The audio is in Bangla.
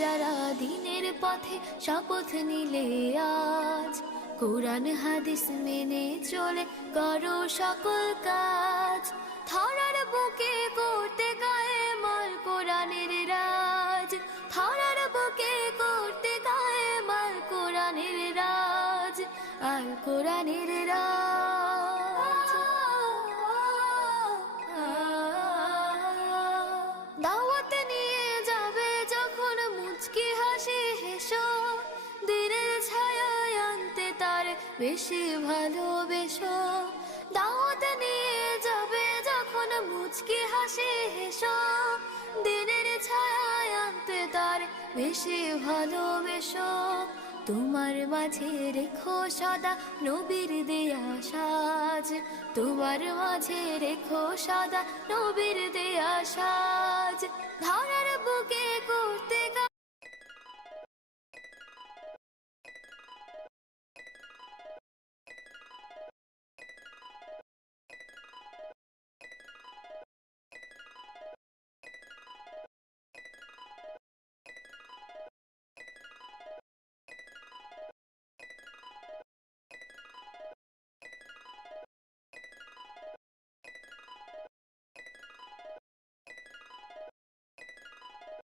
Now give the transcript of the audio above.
যারা দিনের পথে শপথ নিলে আজ, কোরআন হাদিস মেনে চলে করো সকল কাজ। ধরার বুকে করতে কায়েমাল কোরআনের রাজ, ধরার বুকে করতে কায়েমাল কোরআনের রাজ, আল কোরআনের রাজ। দাওয়াত নিয়ে যাবে যখন মুচকি হাসি হেসো, দিনের ছায়ায় আনতে তার বেশি ভালোবেসো। দাওয়াত নিয়ে যাবে যখন মুচকি হাসি হেসো, দিনের ছায়ায় আনতে তার বেশি ভালোবেসো। তোমার মাঝে রেখো সদা নবীর দেয়া সাজ, তোমার মাঝে রেখো সদা নবীর দেয়া সাজ। ধরার বুকে